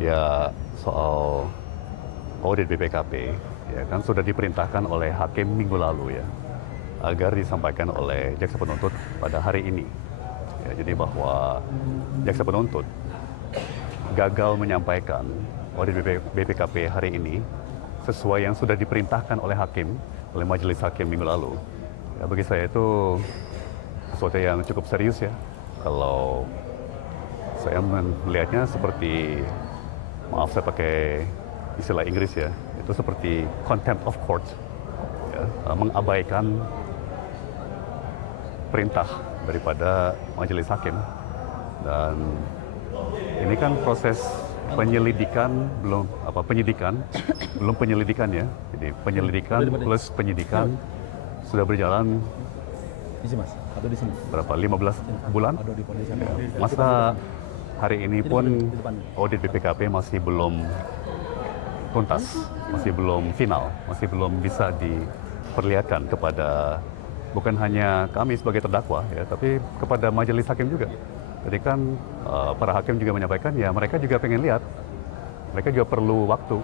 Ya, soal audit BPKP, ya kan sudah diperintahkan oleh hakim minggu lalu ya, agar disampaikan oleh jaksa penuntut pada hari ini. Ya, jadi bahwa jaksa penuntut gagal menyampaikan audit BPKP hari ini sesuai yang sudah diperintahkan oleh hakim, oleh majelis hakim minggu lalu. Ya, bagi saya itu sesuatu yang cukup serius ya. Kalau saya melihatnya seperti, maaf saya pakai istilah Inggris ya, itu seperti contempt of court, ya, mengabaikan perintah daripada majelis hakim. Dan ini kan proses penyelidikan belum penyelidikan ya. Jadi penyelidikan plus penyidikan sudah berjalan di sini. Berapa? 15 bulan? Ya. Masa hari ini pun audit BPKP masih belum tuntas, masih belum final, masih belum bisa diperlihatkan kepada bukan hanya kami sebagai terdakwa ya, tapi kepada majelis hakim juga. Jadi kan para hakim juga menyampaikan ya mereka juga pengen lihat, mereka juga perlu waktu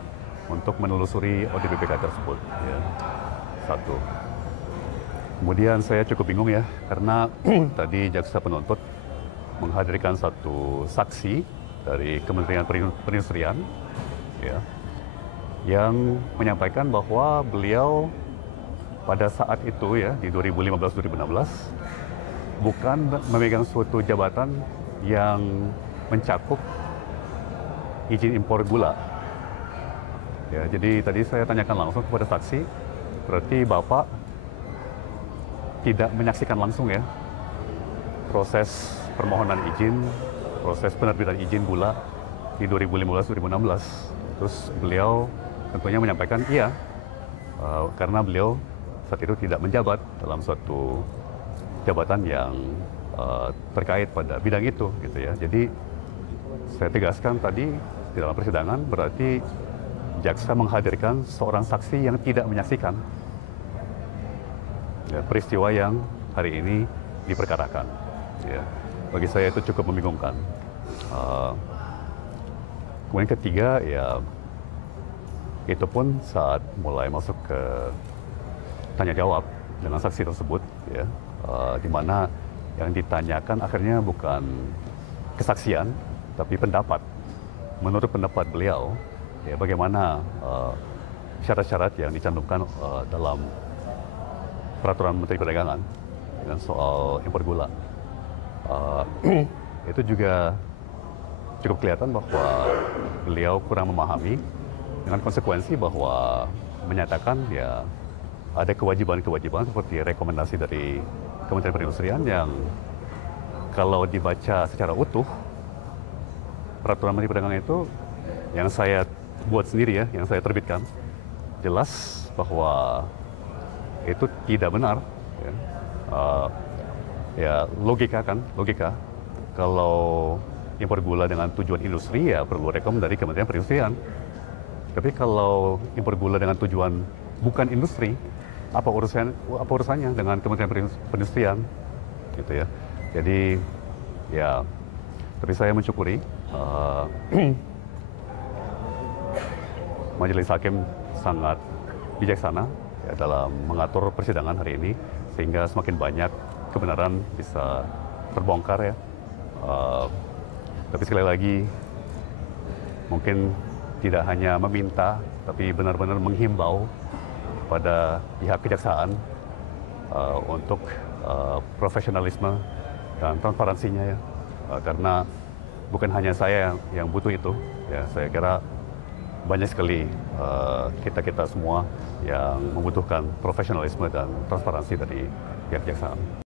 untuk menelusuri audit BPK tersebut. Ya. Satu. Kemudian saya cukup bingung ya, karena tadi jaksa penuntut menghadirkan satu saksi dari Kementerian Perindustrian, ya, yang menyampaikan bahwa beliau pada saat itu ya di 2015-2016 bukan memegang suatu jabatan yang mencakup izin impor gula. Ya, jadi tadi saya tanyakan langsung kepada saksi, berarti Bapak tidak menyaksikan langsung ya proses permohonan izin, proses penerbitan izin gula di 2015-2016. Terus beliau tentunya menyampaikan iya, karena beliau saat itu tidak menjabat dalam suatu jabatan yang terkait pada bidang itu, gitu ya. Jadi saya tegaskan tadi di dalam persidangan berarti jaksa menghadirkan seorang saksi yang tidak menyaksikan ya, peristiwa yang hari ini diperkarakan. Ya, bagi saya itu cukup membingungkan. Kemudian ketiga, ya itu pun saat mulai masuk ke tanya jawab dengan saksi tersebut, ya, di mana yang ditanyakan akhirnya bukan kesaksian, tapi pendapat. Menurut pendapat beliau, ya bagaimana syarat-syarat yang dicantumkan dalam peraturan Menteri Perdagangan dengan soal impor gula. Itu juga cukup kelihatan bahwa beliau kurang memahami dengan konsekuensi bahwa menyatakan ya ada kewajiban-kewajiban seperti rekomendasi dari Kementerian Perindustrian yang kalau dibaca secara utuh peraturan Menteri Perdagangan itu yang saya buat sendiri ya, yang saya terbitkan, jelas bahwa itu tidak benar. Ya. Ya logika kalau impor gula dengan tujuan industri ya perlu rekom dari Kementerian Perindustrian. Tapi kalau impor gula dengan tujuan bukan industri, apa urusannya dengan Kementerian Perindustrian, gitu ya. Jadi ya, tapi saya mensyukuri majelis hakim sangat bijaksana ya, dalam mengatur persidangan hari ini, sehingga semakin banyak kebenaran bisa terbongkar ya. Tapi sekali lagi, mungkin tidak hanya meminta, tapi benar-benar menghimbau pada pihak kejaksaan untuk profesionalisme dan transparansinya ya. Karena bukan hanya saya yang butuh itu, ya saya kira banyak sekali kita semua yang membutuhkan profesionalisme dan transparansi dari pihak kejaksaan.